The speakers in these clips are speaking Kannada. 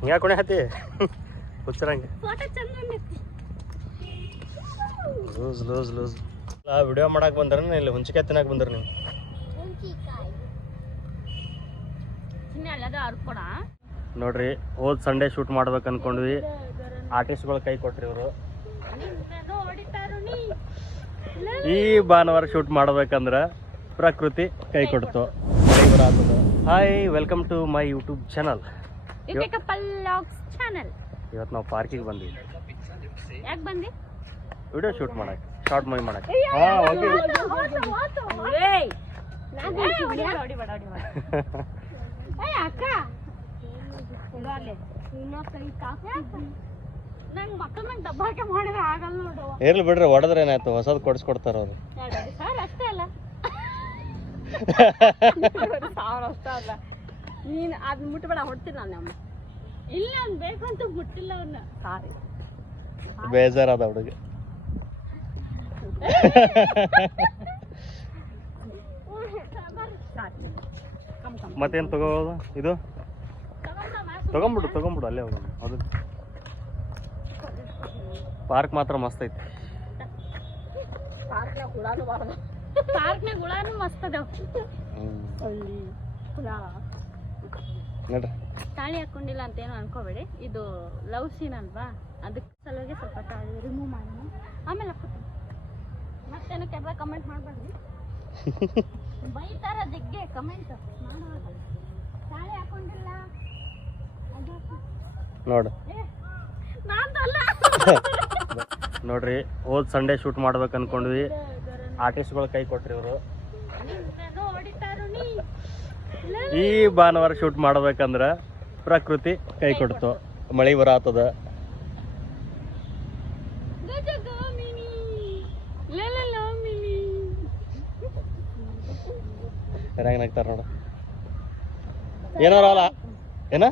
ಹಿಂಗ ಕೊನೆ ಹತ್ತಿ ಹುಚ್ಚರಂಗೆ ಲೂಸ್ ಲೂಸ್ ಲೂಸ್. ವಿಡಿಯೋ ಮಾಡಕ್ ಬಂದ್ರ ಇಲ್ಲಿ ಹುಂಚಿಕಾಯಿ ತಿನ್ನಕ್ ಬಂದ್ರ ನೀವು? ನೋಡ್ರಿ ಹೋದ್ ಸಂಡೇ ಶೂಟ್ ಮಾಡ್ಬೇಕು ಅನ್ಕೊಂಡ್ವಿ, ಆರ್ಟಿಸ್ಟ್ಗಳು ಕೈ ಕೊಟ್ರಿ ಇವರು. ಈ ಭಾನುವಾರ ಶೂಟ್ ಮಾಡ್ಬೇಕಂದ್ರ ಪ್ರಕೃತಿ ಕೈ ಕೊಡ್ತು. Hi, welcome to my YouTube channel. ಇವತ್ತು ನಾವು ಪಾರ್ಕಿಗೆ ಬಂದ್ವಿ. ಯಾಕೆ ಬಂದಿ? ವಿಡಿಯೋ ಶೂಟ್ ಮಾಡಕ್, ಶಾರ್ಟ್ ಮೂವಿ ಮಾಡಕ್. ಇರ್ಲಿ ಬಿಡ್ರಿ, ಹೊಡೆದ್ರೆ ಏನಾಯ್ತು, ಹೊಸದ್ ಕೊಡ್ಸ್ಕೊಡ್ತಾರ ಅವ್ರು. ನೀನ್ ಅದ್ ಮುಟ್ಬೇಡ, ಹೊಡ್ತೀನಿ ನಾನು. ಇಲ್ಲ ಅವ್ನು ಬೇಕು ಅಂತ ಮುಟ್ಟಿಲ್ಲ ಅವನ್ನ. ಸಾರಿ, ಬೇಜಾರದ ಹುಡುಗ. ಮತ್ತೇನ್ ತಗೋದು? ಇದು ತಗೊಂಬಿಡು ಅಲ್ಲೇ ಹೋಗೋಣ. ಅದು ಪಾರ್ಕ್ ಮಾತ್ರ ಮಸ್ತ್ ಐತಿ. ಪಾರ್ಕ್ನಾಗ ಹುಳಾನು ಮಸ್ತ್ ಅದಾವ. ನೋಡ್ರಿ, ತಾಳಿ ಹಾಕೊಂಡಿಲ್ಲ ಅಂತ ಏನೋ ಅನ್ಕೋಬೇಡಿ, ಇದು ಲವ್ ಸೀನ್ ಅಲ್ವಾ, ಅದಕ್ಕೆ ಸಲುವಾಗಿ ಸ್ವಲ್ಪ ತಾಳಿ ರಿಮೂವ್ ಮಾಡೋಣ, ಆಮೇಲೆ ಹಾಕೋತೀನಿ. ಮತ್ತೇನು ಕೆಲ ಕಮೆಂಟ್ ಮಾಡಬೇಡ್ರಿ, ಬೈತಾರ ದಿಗ್ಗೆ ಕಮೆಂಟ್ ಮಾಡೋದು. ತಾಳಿ ಹಾಕೊಂಡಿಲ್ಲ ನೋಡು. ನೋಡ್ರಿ, ಹೋದ್ ಸಂಡೇ ಶೂಟ್ ಮಾಡ್ಬೇಕು ಅನ್ಕೊಂಡ್ವಿ, ಆರ್ಟಿಸ್ಟ್ಗಳು ಕೈ ಕೊಟ್ರಿ ಇವರು. ಈ ಭಾನುವಾರ ಶೂಟ್ ಮಾಡ್ಬೇಕಂದ್ರ ಪ್ರಕೃತಿ ಕೈ ಕೊಡ್ತು. ಮಳಿ ಬರತ್ತದ. ನಗ್ತಾರ ನೋಡ. ಏನಾರಲ್ಲ ಏನ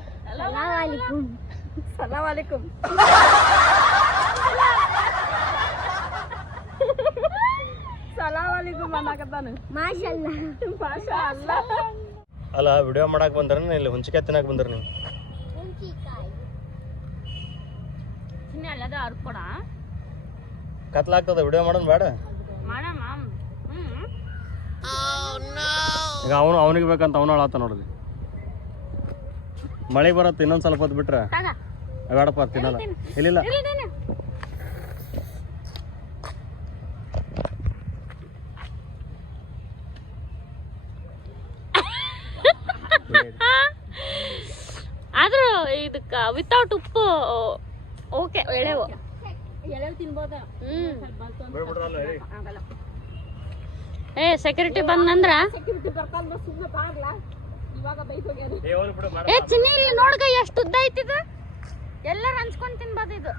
ಅಲ್ಲ, ವಿಡಿಯೋ ಮಾಡಕ್ ಬಂದ್ರ ಇಲ್ಲಿ ಹುಂಚಿಕಾಯಿ ತಿನ್ನಕ್ ಬಂದ್ರ ನೀವು? ಕತ್ಲಾಗ್ತದ, ವಿಡಿಯೋ ಮಾಡೋಣ ಬೇಡ? ಈಗ ಅವನಿಗೆ ಬೇಕಂತ ಅವನು ಹೇಳತ್ತ ನೋಡ್ರಿ. ಮಳೆ ಬರತ್ತ, ಇನ್ನೊಂದ್ ಸ್ವಲ್ಪ ಹೊತ್ತು ಬಿಟ್ರೆ ಬೇಡಪ್ಪ ತಿನ್ನಲ್ಲ. ಇಲ್ಲ ಆದ್ರೂ ಇದಕ್ಕ ವಿತೌಟ್ ಉಪ್ಪು ಓಕೆ. ಎಳೆವು ತಿನ್ಬೋದ? ಸೆಕ್ಯೂರಿಟಿ ಬಂದಂದ್ರ ಚಿನ್ನಿ ಇಲ್ಲಿ ನೋಡ್ಗ ಎಷ್ಟು ಉದ್ದ ಐತಿದ, ಎಲ್ಲರೂ ಹಂಚ್ಕೊಂಡ್ ತಿನ್ಬೋದು. ಇದು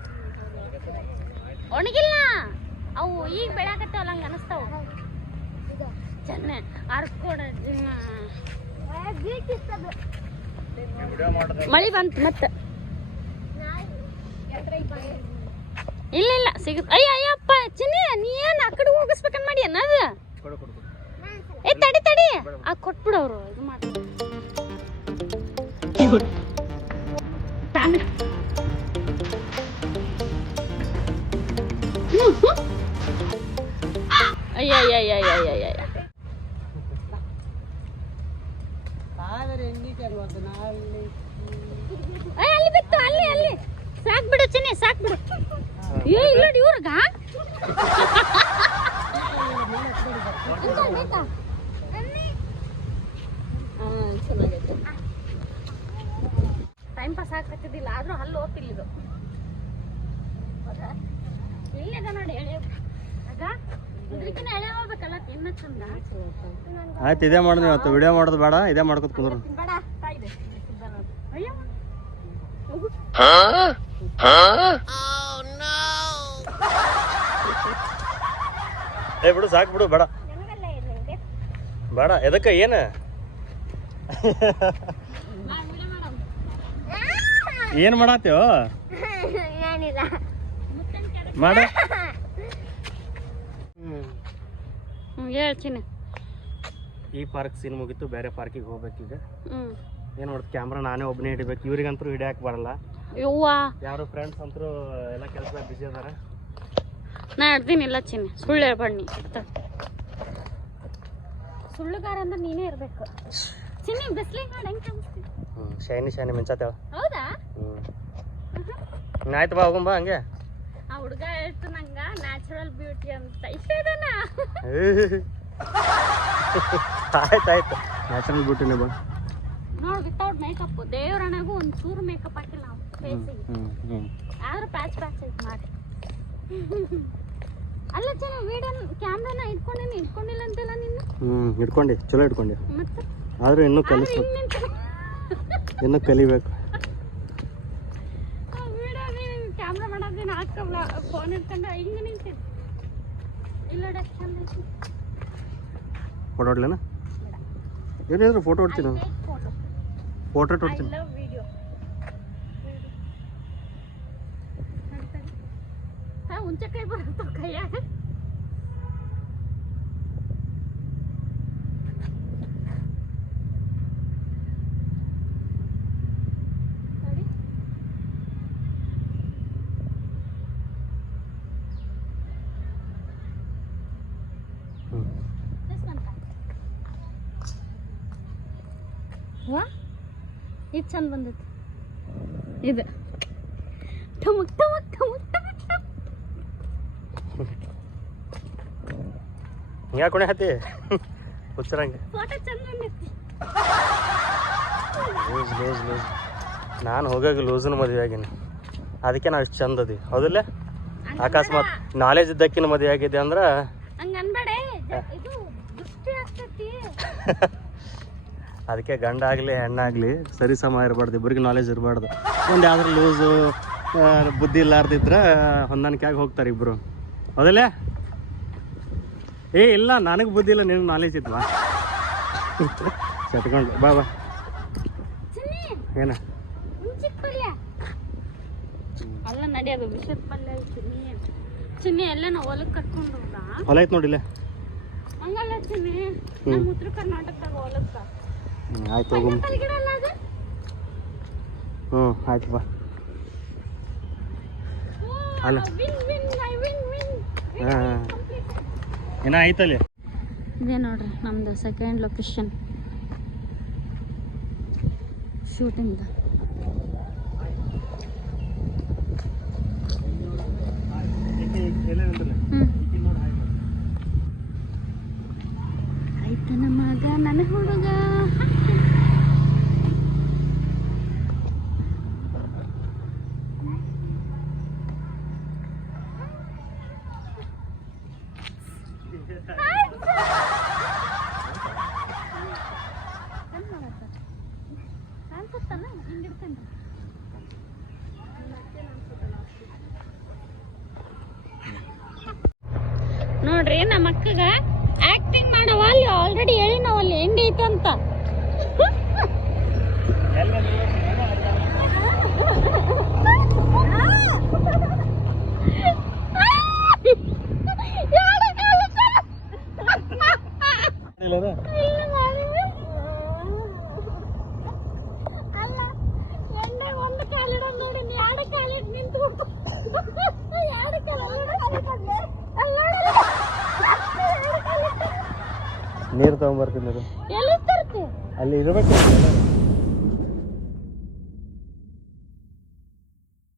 ಒಣಗಿಲ್ಲ, ಅವು ಈಗ ಬೆಳಕತ್ತವಲ್ಲ ಹಂಗ ಅನಸ್ತಾವ. ಚೆನ್ನ ಅರ್ಕೋಡ ಮಳಿ ಬಂತು ಮತ್ತೆ. ಇಲ್ಲ ಸಿಗುತ್ತೆ. ಅಯ್ಯಪ್ಪ ಚಿನ್ನಿ, ನೀ ಏನ್ ಆ ಕಡೆ ಹೋಗಿಸ್ಬೇಕನ್ ಮಾಡಿ ಅನ್ನೋದು? ತಡಿ ಆ ಕೊಟ್ಬಿಡು, ಅವರು ಇದು ಮಾಡಿ. ಅಯ್ಯ ಅಲ್ಲಿ ಬಿತ್ತು, ಅಲ್ಲಿ ಸಾಕ್ ಬಿಡು ಚಿನ್ನಿ, ಸಾಕ್ ಬಿಡು. ಇಲ್ಲ ಇವ್ರಗ ಟೈಮ್ ಪಾಸ್ ಆಗ್ತಿದ್ದಿಲ್ಲ, ಆದ್ರೂ ಹಲ್ಲು ಓದ್ತಿಲ್ಲ. ಇದು ಇಲ್ಲದ ನೋಡಿ, ಆಯ್ತು, ಇದೇ ಮಾಡೋದು. ಇವತ್ತು ವಿಡಿಯೋ ಮಾಡೋದು ಬೇಡ, ಇದೇ ಮಾಡ್ಕೊತ ಕುಂದ್ರು. ಬಿಡು, ಸಾಕು ಬಿಡು, ಬೇಡ ಬೇಡ. ಎದಕ್ಕ ಏನ ಏನ್ ಮಾಡತ್ತೇವ? ಮಾಡ ಹೇಳ್ತೀನಿ. ಈ ಪಾರ್ಕ್ ಸೀನ್ ಮುಗೀತು, ಬೇರೆ ಪಾರ್ಕಿಗೆ ಹೋಗ್ಬೇಕೀಗ. ಹ್ಞೂ ಏನು ಮಾಡೋದು, ಕ್ಯಾಮ್ರಾ ನಾನೇ ಒಬ್ಬನೇ ಹಿಡಿಬೇಕು. ಇವ್ರಿಗಂತೂ ಹಿಡಿಯಕ್ಕೆ ಬರಲ್ಲ. ಯವ್ವ ಯಾರು ಫ್ರೆಂಡ್ಸ್ ಅಂತರೂ ಎಲ್ಲ ಕೆಲಸದಾಗ ಬಿಜಿ ಅದಾರ. ನಾ ಹಿಡ್ತೀನಿ. ಇಲ್ಲ ಚಿನ್ನಿ, ಸುಳ್ಳು ಹೇಳ್ಬಣ್ಣಿ. ಸುಳ್ಳುಗಾರ ಅಂದ್ರೆ ನೀನೇ ಇರ್ಬೇಕು ಚಿನ್ನಿ. ಬಿಸ್ಲಿಗೆ ನೋಡಿ ಹೆಂಗೆ ಕಾಣಿಸ್ತೀನಿ. Shiny shiny ಮಿಂಚಾತೇವ. ಹೌದಾ? ಆಯ್ತು ಬಾ ಹೋಗಂಬ ಹಂಗೆ. ಆ ಹುಡುಗ ಹೇಳ್ತು ನಂಗ ನ್ಯಾಚುರಲ್ ಬ್ಯೂಟಿ ಅಂತ. ಇಷ್ಟೇದನ? ಆಯ್ತಾಯ್ತು, ನ್ಯಾಚುರಲ್ ಬ್ಯೂಟಿನೇ ಬಾ. ನೋಡಿ ವಿತೌಟ್ ಮೇಕಪ್. ದೇವ್ರಣಗೂ ಒಂದು ಚೂರು ಮೇಕಪ್ ಹಾಕಿಲ್ಲ ನಾವು ಫೇಸಿಗೆ. ಆದ್ರೂ ಪ್ಯಾಚ್ ಐತೆ ಮಾಡಿ. ಅಲ್ಲ ಚೆನ್ನ ವಿಡಿಯೋ ಕ್ಯಾಮ್ರಾನ ಇಟ್ಕೊಂಡಿಲ್ಲ ಅಂತೆಲ್ಲ ನಿನ್ನ. ಇಟ್ಕೊಂಡಿ, ಚಲೋ ಇಟ್ಕೊಂಡಿ. ಮತ್ತೆ ಆದ್ರೂ ಇನ್ನೂ ಕಲಿಸ್ಬೇಕು, ಇನ್ನೂ ಕಲಿಬೇಕು. ವಿಡಿಯೋ ನೀನು ಕ್ಯಾಮ್ರಾ ಮಾಡೋದೇನು ಹಾಕಲ್ಲ, ಫೋನ್ ಇಟ್ಕೊಂಡು ಹಿಂಗೆ ನಿಂತೀನಿ. ಇಲ್ಲ ಚಂದ ಐತಿ. ಫೋಟೋ ಹೊಡ್ಲೇನ? ಏನಿದ್ರು ಫೋಟೋ ಹೊಡ್ತೀನಿ. ಫೋಟೋ ಹೊಡ್ತೀನಿ. I love video. ಹುಂಚಕಾಯಿ ಬರುತ್ತೋ ಕೈಯಾಗ. ಇದು ಚಂದ ಬಂದೈತಿ. ಇದು ಟಮಕ್ ಟಮಕ್ ಟಮಕ್ ಟಮಕ್ ಟಮಕ್. ಹಿಂಗ್ಯಾಕೆ ಹತ್ತಿ ಹುಚ್ಚರಂಗೆ. ಫೋಟೋ ಚಂದ ಬಂದೈತಿ. ಲೂಸ್ ನಾನು ಹೋಗಾಗ ಲೂಸನ್ ಮದುವೆ ಆಗೀನಿ, ಅದಕ್ಕೆ ನಾವು ಇಷ್ಟು ಚಂದ ಅದೀವಿ. ಹೌದಿಲ್ಲ? ಅಕಸ್ಮಾತ್ ನಾಲೆಜ್ ಇದ್ದಕ್ಕಿನ ಮದುವೆ ಆಗಿದೆ ಅಂದ್ರೆ ಹಂಗ ಅನ್ಬೇಡ, ಇದು ದೃಷ್ಟಿ ಆಗ್ತೈತಿ. ಅದಕ್ಕೆ ಗಂಡ ಆಗಲಿ ಹೆಣ್ಣಾಗಲಿ ಸರಿ ಸಮ ಇರಬಾರ್ದು, ಇಬ್ಬರಿಗೆ ನಾಲೆಜ್ ಇರಬಾರ್ದು. ಒಂದು ಯಾವ್ದಾರು ಲೂಸು ಬುದ್ಧಿ ಇಲ್ಲಾರ್ದಿದ್ರೆ ಹೊಂದಾಣಿಕೆಯಾಗಿ ಹೋಗ್ತಾರೆ ಇಬ್ಬರು. ಹೌದಲ್ಲ? ಇಲ್ಲ, ನನಗೆ ಬುದ್ಧಿ ಇಲ್ಲ, ನಿನಗೆ ನಾಲೆಜ್ ಇದ್ವಾ? ಸತ್ಕೊಂಡು ಬಾ ಬಾ. ಏನ ಅಲ್ಲ ನಡೆಯೋದು ವಿಷದ ಪಲ್ಯ ಚಿನ್ನಿ ಎಲ್ಲ ನಾವು ಹೊಲಕ್ಕೆ ಕಟ್ಕೊಂಡು ಹೊಲ ಐತೆ ನೋಡಿಲ್ಲ. ಹಂಗಲ್ಲ ಚಿನ್ನಿ, ನಮ್ಮ ಉತ್ತರ ಕರ್ನಾಟಕದಾಗ ಹೊಲಕ್ಕ. ಆಯ್ತು ಹೋಗು. ಆಯ್ತು ಬಾ. ಅಲ್ಲ ಏನ ಆಯ್ತಲ್ಲಿ. ಇದೇ ನೋಡ್ರಿ ನಮ್ದು ಸೆಕೆಂಡ್ ಲೊಕೇಶನ್ ಶೂಟಿಂಗ್. ಆಯ್ತನ ಮಗ ನನ್ನ ಹುಡುಗ. ನೋಡ್ರಿ ನಮ್ಮ ಅಕ್ಕಗ ಆಕ್ಟಿಂಗ್ ಮಾಡವ ಅಲ್ಲಿ ಆಲ್ರೆಡಿ ಹೇಳಿ ನಾವಲ್ಲಿ ಹೆಂಗೈತೆ ಅಂತ. ಒಂದು ಕಾಲಿಡ ನೋಡಿ, ಎರಡು ಕಾಲಿಟ್ಟು ನಿಂತು ಎರಡು ನೀರು ತಗೊಂಡ್ಬರ್ತೀನಿ. ಎಲ್ಲಿ ತರ್ತಿ? ಅಲ್ಲಿ ಇರಬೇಕು.